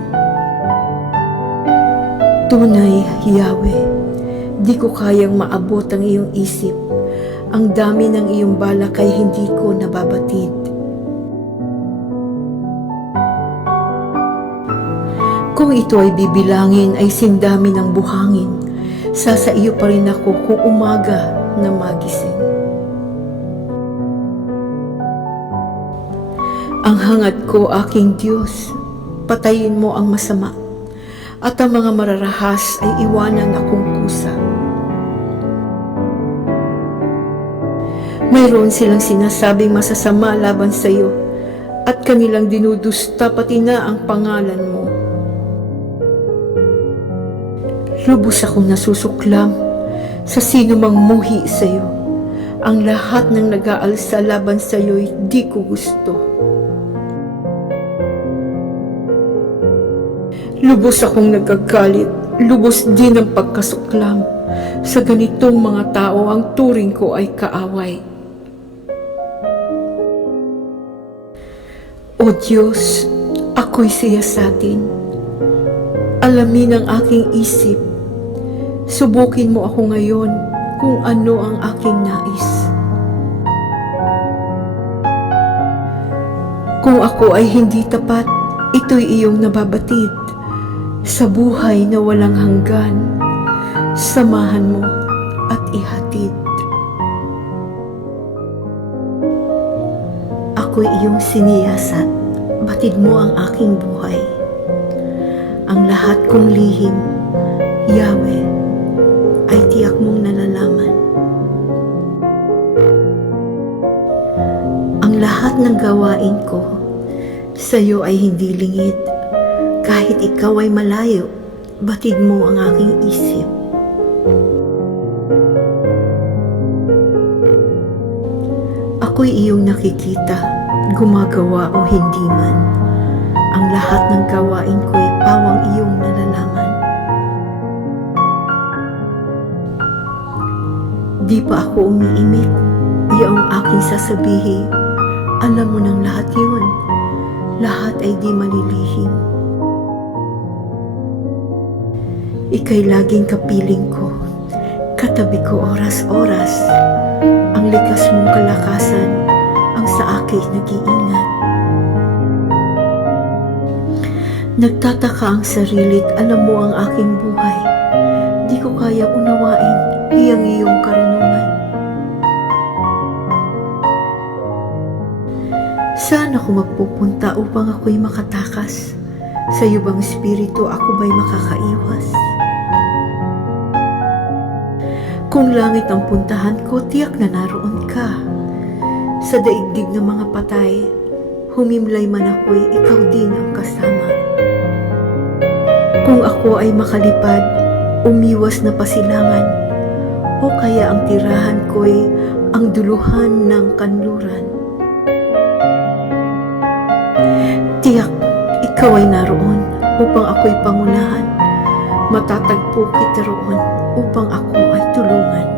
Tunay, Yahweh, di ko kayang maabot ang iyong isip. Ang dami ng iyong balak ay hindi ko nababatid. Kung ito ay bibilangin ay sindami ng buhangin, sa iyo pa rin ako kung umaga na magising. Ang hangad ko, aking Diyos, patayin mo ang masama, at ang mga mararahas ay iwanan akong kusa. Mayroon silang sinasabing masasama laban sa iyo, at kanilang dinudusta pati na ang pangalan mo. Lubos akong nasusuklam sa sino mang muhi sa iyo. Ang lahat ng nag-aalsa laban sa iyo'y di ko gusto. Lubos akong nagkagalit, lubos din ang pagkasuklam. Sa ganitong mga tao, ang turing ko ay kaaway. O Diyos, ako'y siyasatin. Alamin ang aking isip. Subukin mo ako ngayon kung ano ang aking nais. Kung ako ay hindi tapat, ito'y iyong nababatid. Sa buhay na walang hanggan, samahan mo at ihatid. Ako'y iyong siniyasat, batid mo ang aking buhay. Ang lahat kong lihim, Yahweh, ay tiyak mong nalalaman. Ang lahat ng gawain ko sa iyo ay hindi lingid. Kahit ikaw ay malayo, batid mo ang aking isip. Ako'y iyong nakikita, gumagawa o hindi man. Ang lahat ng gawain ko'y pawang iyong nalalaman. Di pa ako umiimik, iyong aking sasabihin. Alam mo ng lahat yun, lahat ay di malilihim. Ika'y laging kapiling ko, katabi ko oras-oras. Ang likas mong kalakasan ang sa akin nag-iingat. Nagtataka ang sarili't alam mo ang aking buhay. Di ko kaya unawain iyong karunungan. Saan ako magpupunta upang ako'y makatakas? Sa iyo bang espiritu ako ba'y makakaiwas? Kung langit ang puntahan ko, tiyak na naroon ka. Sa daigdig ng mga patay, humimlay man ako'y ikaw din ang kasama. Kung ako ay makalipad, umiwas na pasilangan, o kaya ang tirahan ko'y ang duluhan ng kanluran. Tiyak, ikaw ay naroon upang ako'y pangunahan. Matatagpo kita roon upang ako ay tulungan.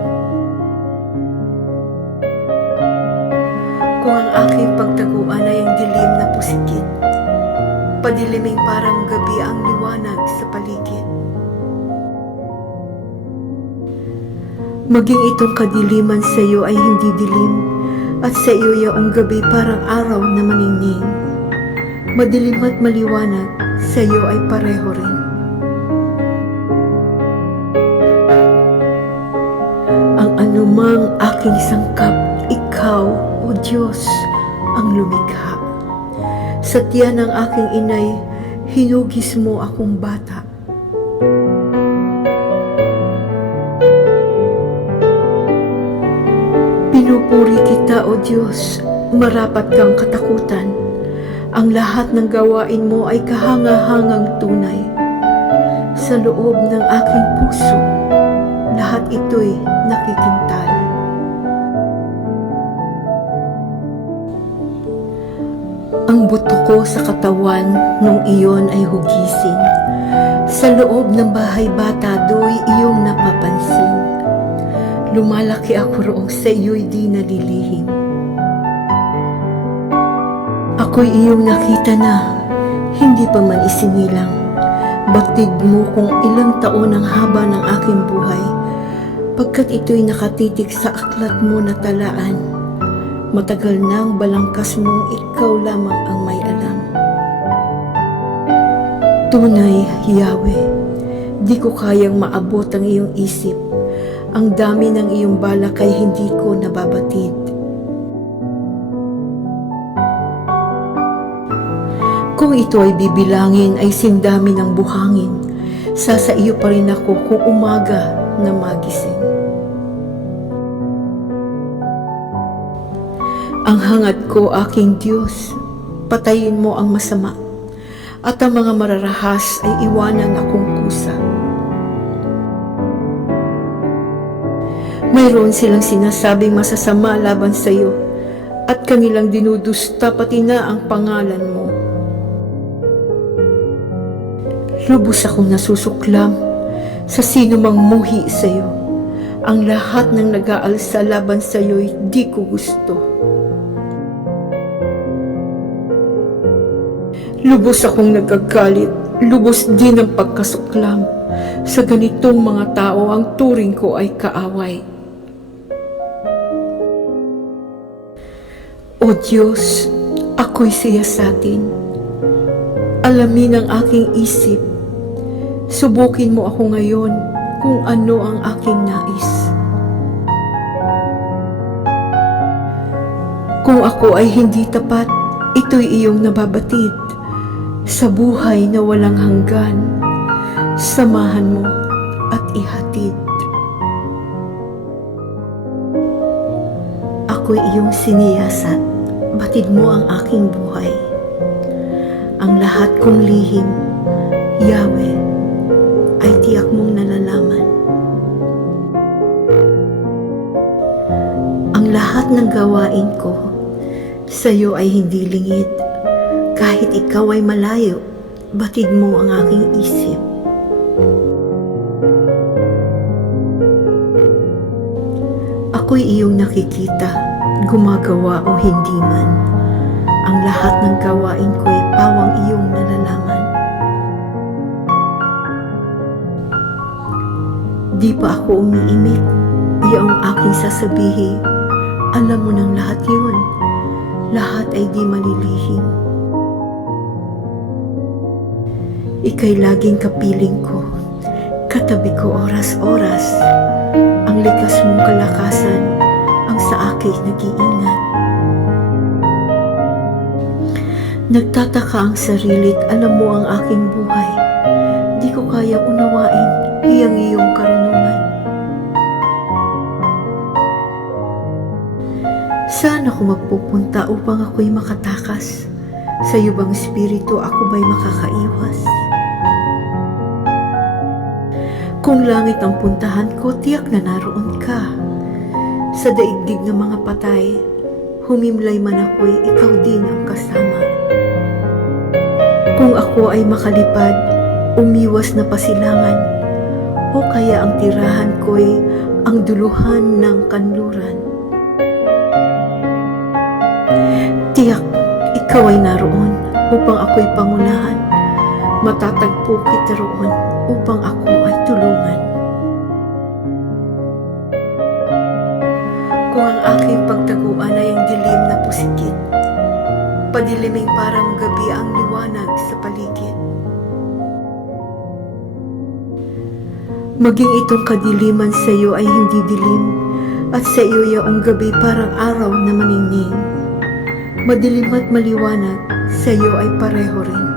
Kung ang aking pagtaguan ay ang dilim na pusikit, padiliming parang gabi ang liwanag sa paligid. Maging itong kadiliman sa iyo ay hindi dilim, at sa iyo yaong gabi parang araw na maningning. Madilim at maliwanag, sa iyo ay pareho rin. Ang anumang aking sangkap, ikaw, O Diyos, ang lumikha. Sa tiyan ng aking inay, hinugis mo akong bata. Pinupuri kita, O Diyos, marapat kang katakutan. Ang lahat ng gawain mo ay kahanga-hangang tunay. Sa loob ng aking puso, lahat ito'y nakikintal. Ang buto ko sa katawan nung iyon ay hugisin. Sa loob ng bahay bata do'y iyong napapansin. Lumalaki ako roong sa iyo'y di nalilihim. Ako'y iyong nakita na hindi pa man isinilang. Batid mo kung ilang taon ang haba ng aking buhay, pagkat ito'y nakatitik sa aklat mo na talaan. Matagal nang balangkas mong ikaw lamang ang may alam. Tunay, Yahweh, di ko kayang maabot ang iyong isip. Ang dami ng iyong balak ay hindi ko nababatid. Kung ito ay bibilangin ay sindami ng buhangin, sa iyo pa rin ako kung umaga na magising. Ang hangad ko, aking Diyos, patayin mo ang masama, at ang mga mararahas ay iwanan akong kusa. Mayroon silang sinasabing masasama laban sa iyo, at kanilang dinudusta pati na ang pangalan mo. Lubos akong nasusuklam sa sino mang muhi sa iyo. Ang lahat ng nag-aalsa laban sa iyo'y di ko gusto. Lubos akong nagagalit, lubos din ang pagkasuklam. Sa ganitong mga tao, ang turing ko ay kaaway. O Diyos, ako'y siyasatin. Alamin ang aking isip. Subukin mo ako ngayon kung ano ang aking nais. Kung ako ay hindi tapat, ito'y iyong nababatid. Sa buhay na walang hanggan, samahan mo at ihatid. Ako'y iyong siniyasat, batid mo ang aking buhay. Ang lahat kong lihim, Yahweh, ay tiyak mong nalalaman. Ang lahat ng gawain ko sa iyo ay hindi lingid. Kahit ikaw ay malayo, batid mo ang aking isip. Ako'y iyong nakikita, gumagawa o hindi man. Ang lahat ng gawain ko'y pawang iyong nalalaman. Di pa ako umiimik, iyong aking sasabihin. Alam mo ng lahat yun, lahat ay di malilihim. Ika'y laging kapiling ko, katabi ko oras-oras. Ang likas mong kalakasan ang sa akin nag-iingat. Nagtataka ang sarilit, alam mo ang aking buhay. Di ko kaya unawain iyang iyong karunungan. Saan ako magpupunta upang ako'y makatakas? Sa iyo bang espiritu ako ba'y makakaiwas? Kung langit ang puntahan ko, tiyak na naroon ka. Sa daigdig ng mga patay, humimlay man ako'y ikaw din ang kasama. Kung ako ay makalipad, umiwas na pasilangan, o kaya ang tirahan ko'y ang duluhan ng kanluran. Tiyak, ikaw ay naroon upang ako'y pangunahan. Matatagpo kita roon upang ako ay tulungan. Kung ang aking pagtaguan ay ang dilim na pusikit, padiliming parang gabi ang liwanag sa paligid. Maging itong kadiliman sa iyo ay hindi dilim, at sa iyo yaong gabi parang araw na maningning. Madilim at maliwanag, sa iyo ay pareho rin.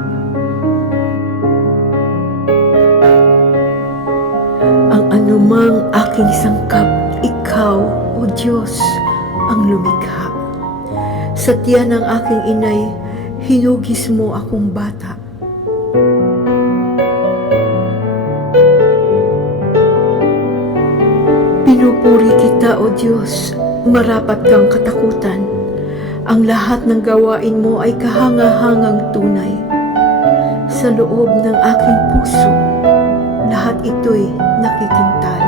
Ang anumang aking sangkap, ikaw, O Diyos, ang lumikha. Sa tiyan ng aking inay, hinugis mo akong bata. Pinupuri kita, O Diyos, marapat kang katakutan. Ang lahat ng gawain mo ay kahanga-hangang tunay. sa loob ng aking puso, lahat ito'y nakikintal.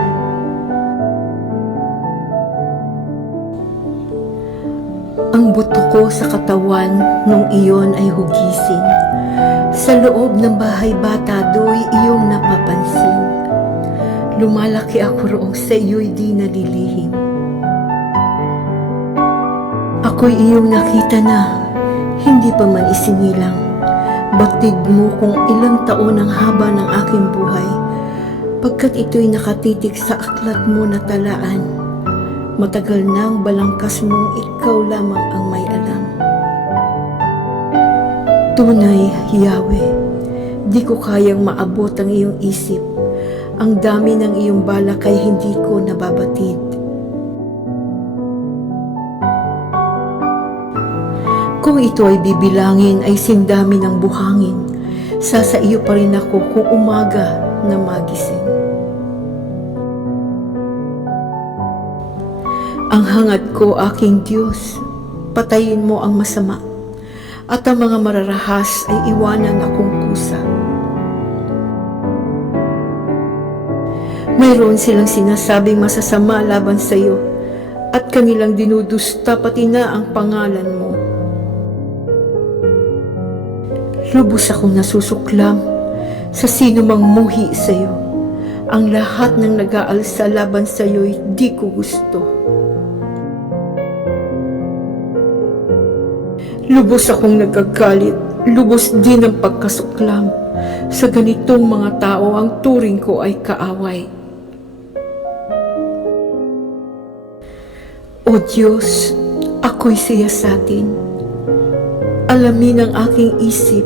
Ang buto ko sa katawan nung iyon ay hugising. Sa loob ng bahay bata do'y iyong napapansin. Lumalaki ako roong sa iyo'y di nalilihim. Ako'y iyong nakita na hindi pa man isinilang. Batid mo kung ilang taon ang haba ng aking buhay, pagkat ito'y nakatitik sa aklat mo na talaan. Matagal nang balangkas mong ikaw lamang ang may alam. Tunay, Yahweh, di ko kayang maabot ang iyong isip. Ang dami ng iyong balak ay hindi ko nababatid. Kung ito ay bibilangin ay sindami ng buhangin, sa iyo pa rin ako kung umaga na magising. Ang hangad ko, aking Diyos, patayin mo ang masama, at ang mga mararahas ay iwanan akong kusa. Mayroon silang sinasabing masasama laban sa iyo, at kanilang dinudusta pati na ang pangalan mo. Lubos akong nasusuklam sa sino mang muhi sa iyo. Ang lahat ng nag-aalsa laban sa iyo'y di ko gusto. Lubos akong nagkagalit, lubos din ang pagkasuklam. Sa ganitong mga tao, ang turing ko ay kaaway. O Diyos, ako'y siyasatin. Alamin ang aking isip.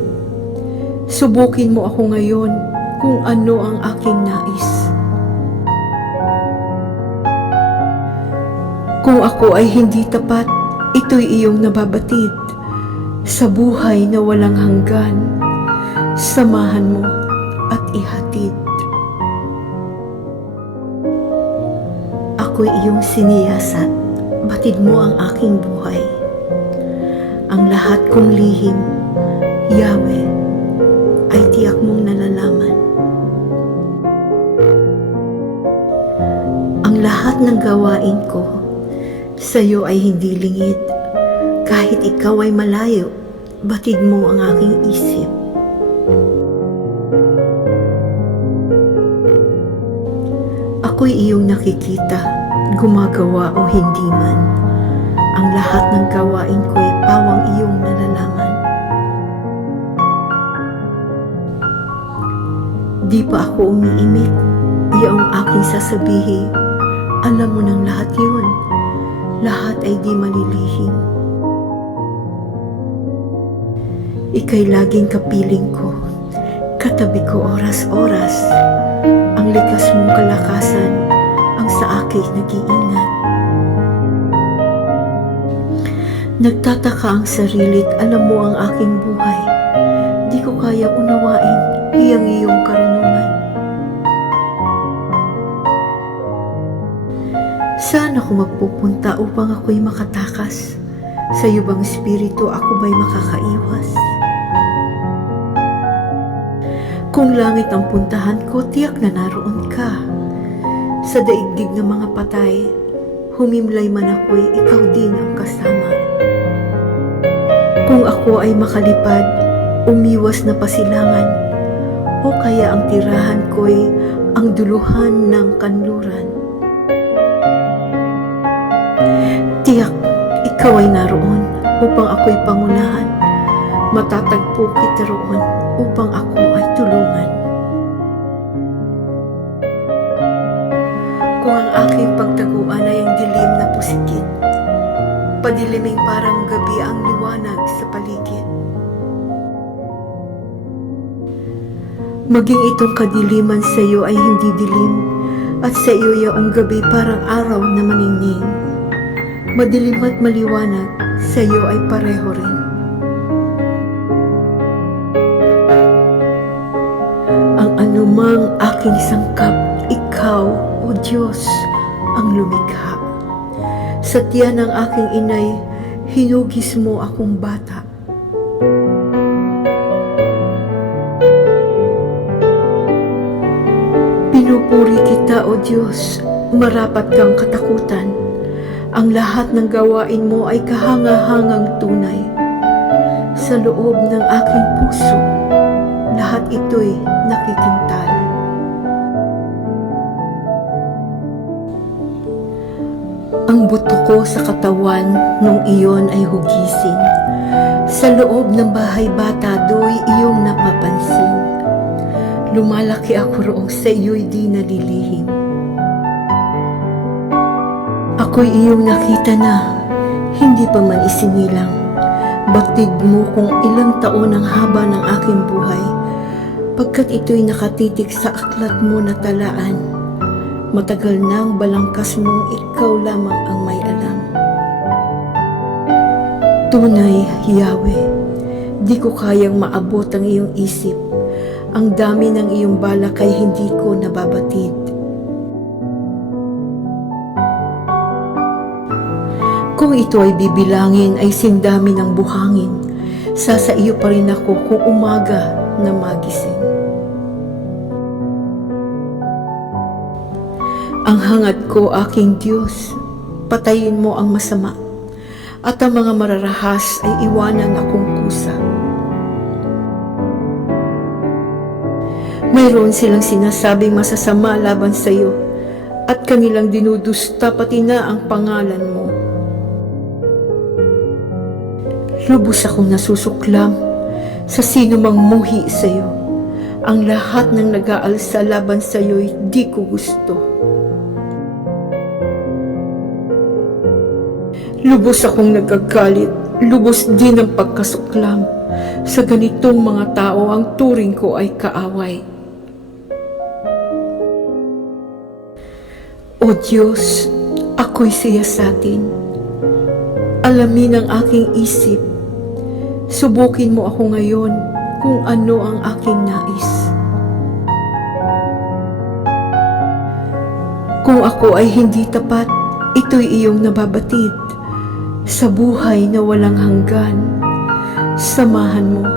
Subukin mo ako ngayon kung ano ang aking nais. Kung ako ay hindi tapat, ito'y iyong nababatid. Sa buhay na walang hanggan, samahan mo at ihatid. Ako'y iyong siniyasat, batid mo ang aking buhay. Ang lahat kong lihim, Yahweh, ay tiyak mong nalalaman. Ang lahat ng gawain ko sa iyo ay hindi lingid. Kahit ikaw ay malayo, batid mo ang aking isip. Ako'y iyong nakikita, gumagawa o hindi man. Ang lahat ng gawain ko ay pawang iyong nalalaman. Di pa ako umiimik, iyong aking sasabihin. Alam mo ng lahat yun, lahat ay di malilihim. Ika'y laging kapiling ko, katabi ko oras-oras. Ang likas mong kalakasan, ang sa akin nag-iingat. Nagtataka ang sarilit, alam mo ang aking buhay. Di ko kaya unawain, iyang iyong karunungan. Saan ako magpupunta upang ako'y makatakas? Sa iyo bang espiritu ako ba'y makakaiwas? Kung langit ang puntahan ko, tiyak na naroon ka. Sa daigdig ng mga patay, humimlay man ako'y ikaw din ang kasama. Kung ako ay makalipad, umiwas na pasilangan, o kaya ang tirahan ko'y ang duluhan ng kanluran. Tiyak, ikaw ay naroon upang ako'y pangunahan. Matatagpo kita roon upang ako ay tulungan. Kung ang aking pagtaguan ay ang dilim na pusikit, padiliming parang gabi ang liwanag sa paligid. Maging itong kadiliman sa iyo ay hindi dilim, at sa iyo yaong gabi parang araw na maningning. Madilim at maliwanag, sa iyo ay pareho rin. Ang anumang aking sangkap, ikaw, O Diyos, ang lumikha. Sa tiyan ng aking inay, hinugis mo akong bata. Pinupuri kita, O Diyos, marapat kang katakutan. Ang lahat ng gawain mo ay kahanga-hangang tunay. Sa loob ng aking puso, lahat ito'y nakikintal. Ang buto ko sa katawan nung iyon ay hugising. Sa loob ng bahay bata do'y iyong napapansin. Lumalaki ako roong sa iyo'y di nalilihim. Ako'y iyong nakita na, hindi pa man isinilang. Batid mo kung ilang taon ang haba ng aking buhay, pagkat ito'y nakatitik sa aklat mo na talaan. Matagal nang balangkas mong ikaw lamang ang may alam. Tunay, Yahweh, di ko kayang maabot ang iyong isip. Ang dami ng iyong balak ay hindi ko nababatid. Kung ito ay bibilangin ay sindami ng buhangin, sa iyo pa rin ako kung umaga na magising. Ang hangad ko, aking Diyos, patayin mo ang masama, at ang mga mararahas ay iwanan akong kusa. Mayroon silang sinasabing masasama laban sa iyo, at kanilang dinudusta pati na ang pangalan mo. Lubos akong nasusuklam sa sino mang muhi sa iyo. Ang lahat ng nag-aalsa laban sa iyo'y di ko gusto. Lubos akong nagagalit, lubos din ang pagkasuklam. Sa ganitong mga tao, ang turing ko ay kaaway. O Diyos, ako'y siyasatin. Alamin ang aking isip. Subukin mo ako ngayon kung ano ang aking nais. Kung ako ay hindi tapat, ito'y iyong nababatid. Sa buhay na walang hanggan, samahan mo